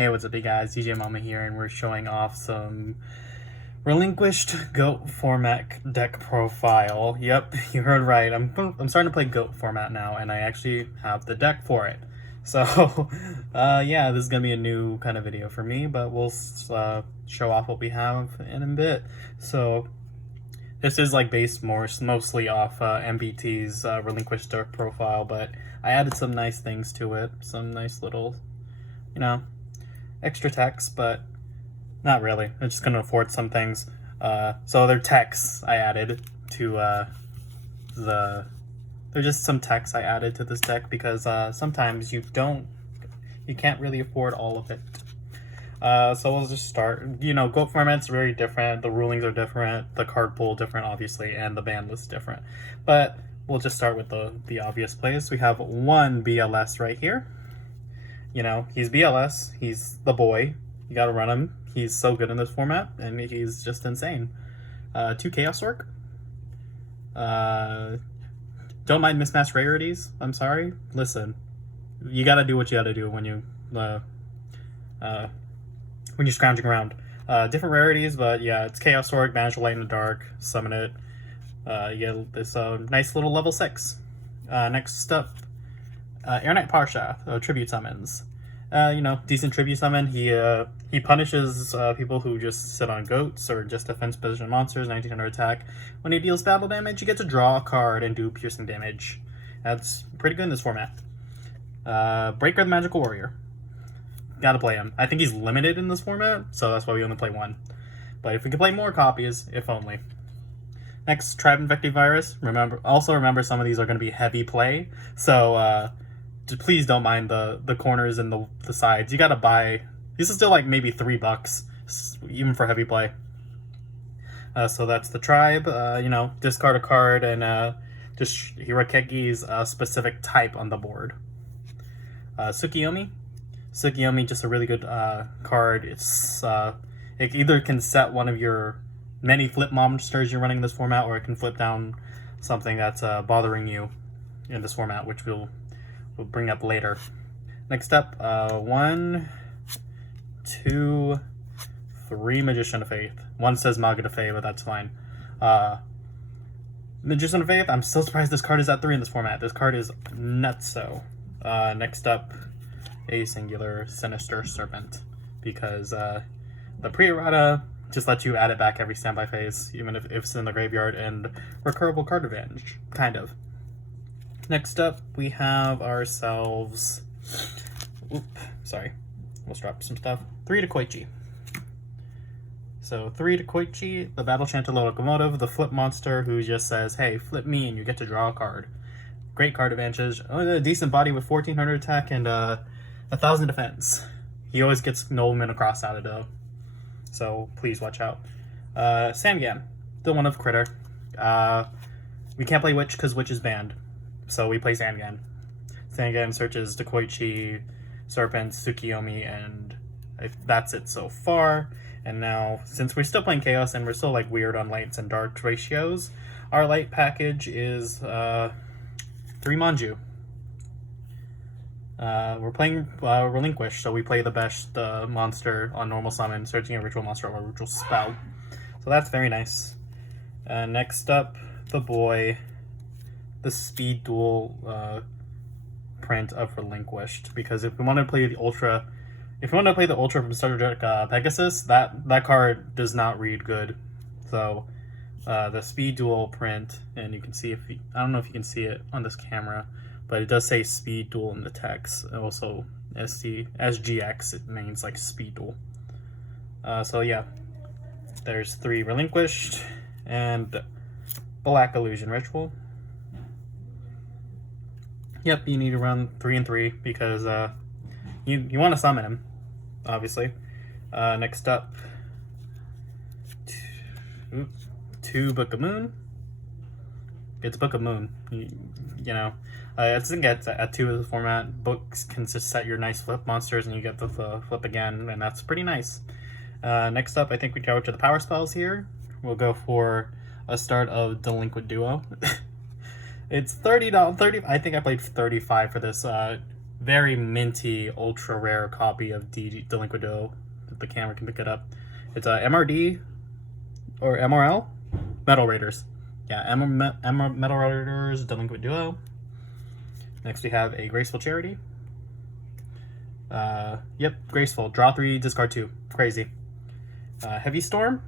Hey, what's up, you guys? DJMama here, and we're showing off some Relinquished GOAT format deck profile. Yep, you heard right. I'm starting to play GOAT format now, and I actually have the deck for it. So, yeah, this is gonna be a new kind of video for me, but we'll show off what we have in a bit. So, this is like based mostly off MBT's Relinquished deck profile, but I added some nice things to it, some nice little, extra text, but not really. I'm just gonna afford some things. So they're texts I added to they're just some texts I added to this deck because sometimes you can't really afford all of it. So we'll just start. GOAT format's very different. The rulings are different. The card pool different, obviously, and the ban list different. But we'll just start with the obvious plays. We have one BLS right here. He's BLS. He's the boy. You gotta run him. He's so good in this format, and he's just insane. 2 Chaos Orc. Don't mind mismatched rarities. I'm sorry. Listen, you gotta do what you gotta do when you're scrounging around. Different rarities, but yeah, it's Chaos Orc, Banish Light in the Dark, summon it. You get this nice little level 6. Next up, Air Knight Parshath, tribute summons. Decent tribute summon. He punishes people who just sit on goats or just defense position monsters, 1900 attack. When he deals battle damage, you get to draw a card and do piercing damage. That's pretty good in this format. Breaker the Magical Warrior. Gotta play him. I think he's limited in this format, so that's why we only play one. But if we could play more copies, if only. Next, Tribe Infected Virus. Remember some of these are going to be heavy play, so please don't mind the corners and the sides. You gotta buy. This is still like maybe $3, even for heavy play. So that's the Tribe. Discard a card and just Hirakeki's specific type on the board. Tsukiyomi. Tsukiyomi, just a really good card. It either can set one of your many flip monsters you're running in this format, or it can flip down something that's bothering you in this format, which we'll bring up later. Next up, 1, 2, 3 Magician of Faith. One says Maga of Faith, but that's fine. Magician of Faith, I'm still surprised this card is at 3 in this format. This card is nutso. Next up, a singular Sinister Serpent, because the pre-errata just lets you add it back every standby phase, even if it's in the graveyard, and recurable card advantage, kind of. Next up, we have ourselves... Let's drop some stuff. 3 to Koichi. So 3 to Koichi, the Battle Chanted Locomotive, the flip monster who just says, hey, flip me and you get to draw a card. Great card advantage. A decent body with 1400 attack and 1000 defense. He always gets Nobleman across out of though, so please watch out. Sandgan, the one of Critter. We can't play Witch because Witch is banned, so we play Sandgan. Sandgan searches Koichi, Serpents, Tsukiyomi, and that's it so far. And now, since we're still playing Chaos and we're still like weird on lights and dark ratios, our light package is 3 Manju. We're playing Relinquished, so we play the best monster on normal summon, searching a ritual monster or a ritual spell. So that's very nice. Next up, the boy, the speed duel print of Relinquished. Because if we want to play the Ultra, from Star Trek Pegasus, that card does not read good. So the speed duel print, and you can see I don't know if you can see it on this camera, but it does say speed duel in the text. And also SGX, it means like speed duel. So yeah, there's 3 Relinquished and Black Illusion Ritual. Yep, you need to run 3 and 3 because you want to summon him, obviously. Next up, 2 Book of Moon. It's Book of Moon. I think at 2 of the format, books can just set your nice flip monsters and you get the flip again, and that's pretty nice. Next up, I think we go to the power spells here. We'll go for a start of Delinquent Duo. It's $30. I think I played $35 for this very minty, ultra rare copy of Delinquent Duo. If the camera can pick it up. It's a MRD or MRL? Metal Raiders. Yeah, Metal Raiders Delinquent Duo. Next we have a Graceful Charity. Yep, Graceful. Draw 3, discard 2. Crazy. Heavy Storm.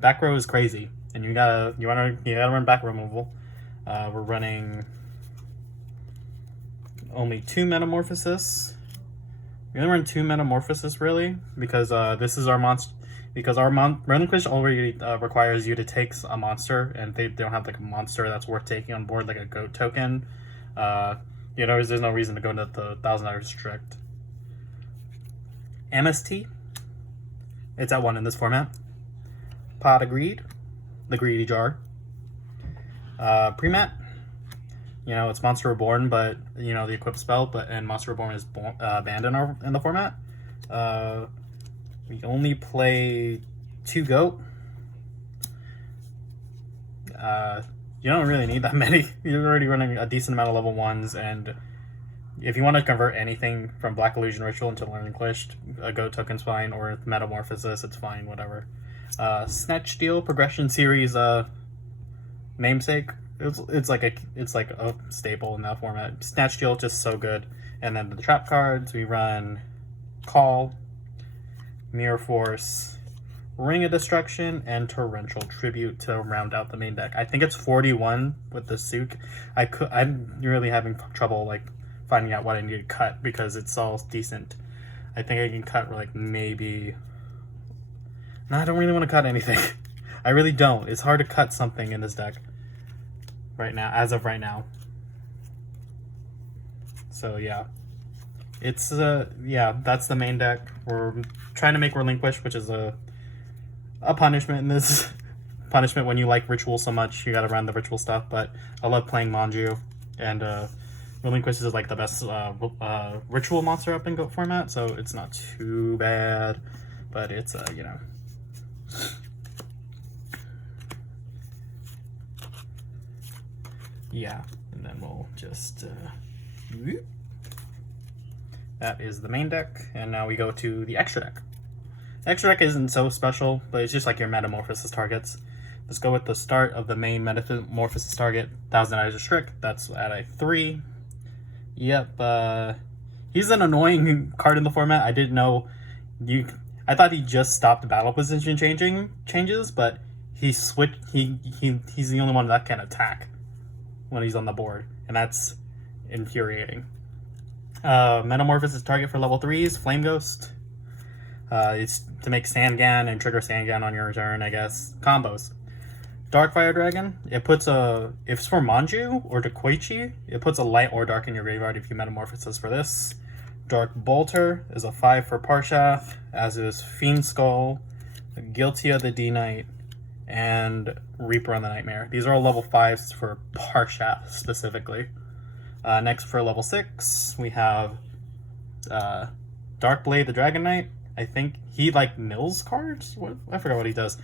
Back row is crazy, and you gotta run back removal. We're running only 2 Metamorphosis. We're gonna run 2 Metamorphosis really, because this is our monster. Because our Relinquished already requires you to take a monster, and they don't have like a monster that's worth taking on board, like a goat token. There's no reason to go into the $1,000 strict. MST. It's at 1 in this format. Pot of Greed, the Greedy Jar. Premat. It's Monster Reborn, but the equip spell, and Monster Reborn is banned in the format. We only play 2 goat. You don't really need that many. You're already running a decent amount of level 1s, and if you want to convert anything from Black Illusion Ritual into Relinquished, a goat token's fine, or Metamorphosis, it's fine, whatever. Snatch Steal Progression Series namesake. It's like a staple in that format. Snatch Steal just so good. And then the trap cards, we run Call, Mirror Force, Ring of Destruction, and Torrential Tribute to round out the main deck. I think it's 41 with the Sook. I'm really having trouble like finding out what I need to cut because it's all decent. I think I can cut like maybe. No, I don't really want to cut anything. I really don't. It's hard to cut something in this deck right now, as of right now. So yeah, it's that's the main deck. We're trying to make Relinquished, which is a punishment in this. Punishment when you like Ritual so much, you gotta run the Ritual stuff, but I love playing Manju, and Relinquished is like the best Ritual monster up in GOAT format, so it's not too bad, but it's yeah, and then we'll just that is the main deck, and now we go to the extra deck. Extra deck isn't so special, but it's just like your Metamorphosis targets. Let's go with the start of the main Metamorphosis target, $1,000 strict. That's at a 3. Yep, he's an annoying card in the format. I didn't know I thought he just stopped battle position changes, but he switched. He's the only one that can attack when he's on the board, and that's infuriating. Metamorphosis target for level 3s, Flame Ghost. It's to make Sangan and trigger Sangan on your turn, I guess. Combos. Darkfire Dragon. It puts if it's for Manju or Dekoichi, it puts a light or dark in your graveyard if you Metamorphosis for this. Dark Bolter is a 5 for Parshath, as is Fiend Skull, Guilty of the D-Knight, and Reaper on the Nightmare. These are all level 5s for Parshath specifically. Next for level 6, we have Darkblade the Dragon Knight. I think he mills cards? I forgot what he does.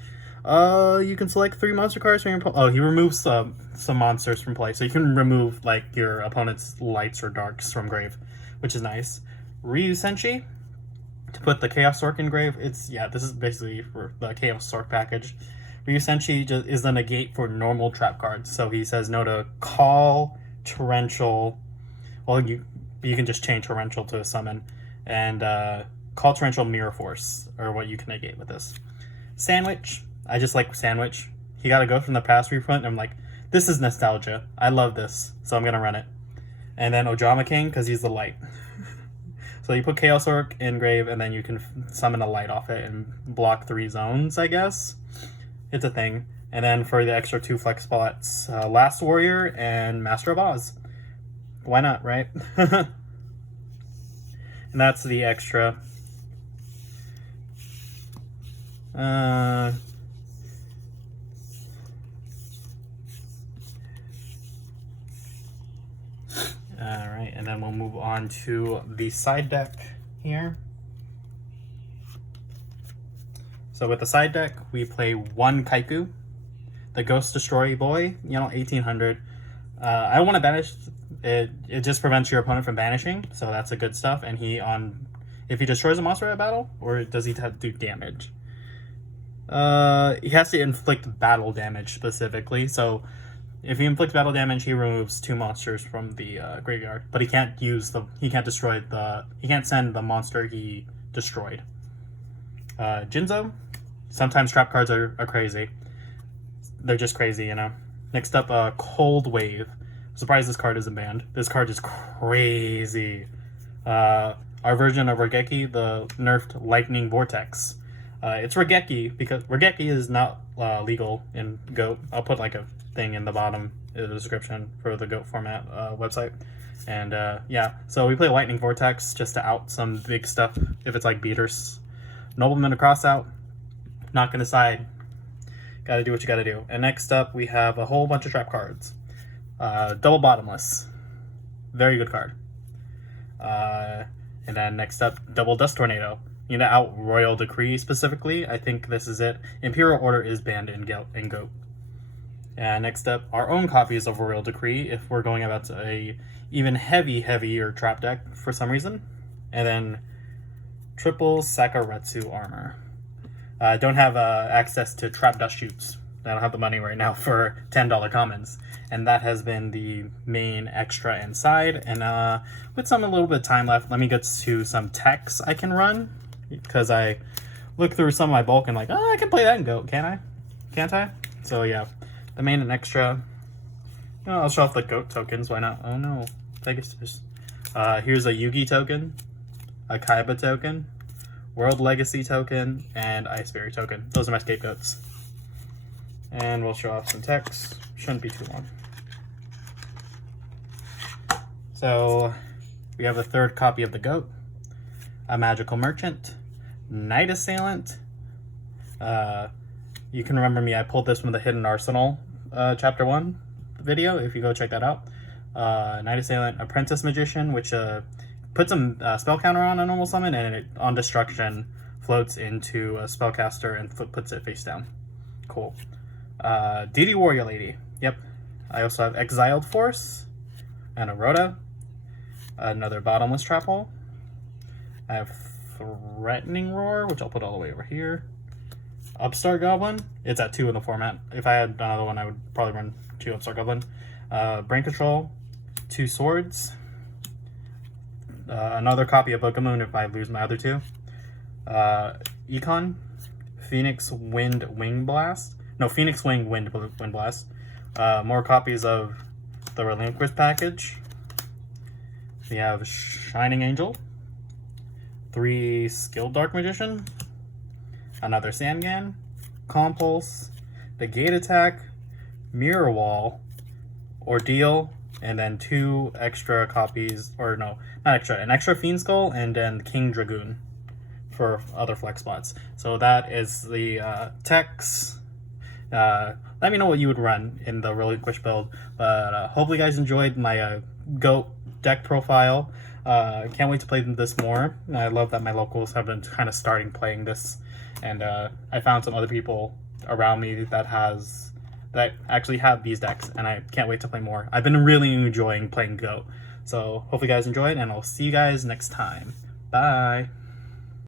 You can select 3 monster cards from your he removes some monsters from play. So you can remove your opponent's lights or darks from grave, which is nice. Ryu Senshi to put the Chaos Sork in grave. This is basically for the Chaos Sork package. Ryu Senshi is the negate for normal trap cards. So he says no to Call, Torrential. Well, you can just change Torrential to a summon, and Call Torrential Mirror Force are what you can negate with this. Sandwich. I just like Sandwich. He got to go from the past reprint. I'm like, this is nostalgia. I love this, so I'm gonna run it. And then Ojama King because he's the light. So you put Chaos Orc in grave, and then you can summon a light off it and block 3 zones, I guess. It's a thing. And then for the extra 2 flex spots, Last Warrior and Master of Oz. Why not, right? And that's the extra. Alright, and then we'll move on to the side deck here. So with the side deck, we play 1 Kaiku, the Ghost Destroy Boy, 1800. I don't want to banish it just prevents your opponent from banishing, so that's a good stuff. And if he destroys a monster at battle, or does he have to do damage? He has to inflict battle damage specifically. So if he inflicts battle damage, he removes 2 monsters from the graveyard. But he can't send the monster he destroyed. Jinzo. Sometimes trap cards are crazy. They're just crazy, you know. Next up, Cold Wave. I'm surprised this card isn't banned. This card is crazy. Our version of Regeki, the nerfed Lightning Vortex. It's Regeki because Regeki is not legal in GOAT. I'll put like a thing in the bottom of the description for the GOAT format website. And yeah, so we play Lightning Vortex just to out some big stuff if it's like beaters. Nobleman to cross out. Not gonna side. Gotta do what you gotta do. And next up, we have a whole bunch of trap cards. Double Bottomless. Very good card. And then next up, Double Dust Tornado. You know, out Royal Decree specifically. I think this is it. Imperial Order is banned in GOAT. And next up, our own copies of Royal Decree if we're going about a even heavier trap deck for some reason. And then triple Sakaretsu Armor. I don't have access to Trap Dust Shoots. I don't have the money right now for $10 commons. And that has been the main extra inside. And with a little bit of time left, let me get to some techs I can run. Because I look through some of my bulk and like, oh, I can play that in GOAT, can I? Can't I? So yeah, the main and extra. You know, I'll show off the GOAT tokens, why not? Oh no, Pegasus. Here's a Yugi token, a Kaiba token, World Legacy token, and Ice Fairy token. Those are my scapegoats. And we'll show off some text. Shouldn't be too long. So we have a third copy of the GOAT, a Magical Merchant, Night Assailant. You can remember me, I pulled this from the Hidden Arsenal chapter 1 video, if you go check that out. Night Assailant, Apprentice Magician, which puts some spell counter on a normal summon, and it, on destruction, floats into a spellcaster and puts it face down. Cool. DD Warrior Lady. Yep. I also have Exiled Force, and a Rhoda, another Bottomless Trap Hole. I have Threatening Roar, which I'll put all the way over here. Upstart Goblin. It's at 2 in the format. If I had another one, I would probably run 2 Upstart Goblin. Brain Control, 2 Swords. Another copy of Book-a-Moon if I lose my other 2. Econ, Phoenix Wind Wing Blast. No, Phoenix Wing Wind Blast. More copies of the Relinquished package. We have Shining Angel. 3 Skilled Dark Magician. Another Sangan. Compulse. The Gate Attack. Mirror Wall. Ordeal. And then 2 extra copies, or no, not extra, an extra Fiend Skull, and then King Dragoon for other flex spots. So that is the techs. Let me know what you would run in the Relinquished build. But hopefully you guys enjoyed my GOAT deck profile. Can't wait to play this more. I love that my locals have been kind of starting playing this. And I found some other people around me that actually have these decks, and I can't wait to play more. I've been really enjoying playing GOAT. So hopefully you guys enjoyed, and I'll see you guys next time. Bye!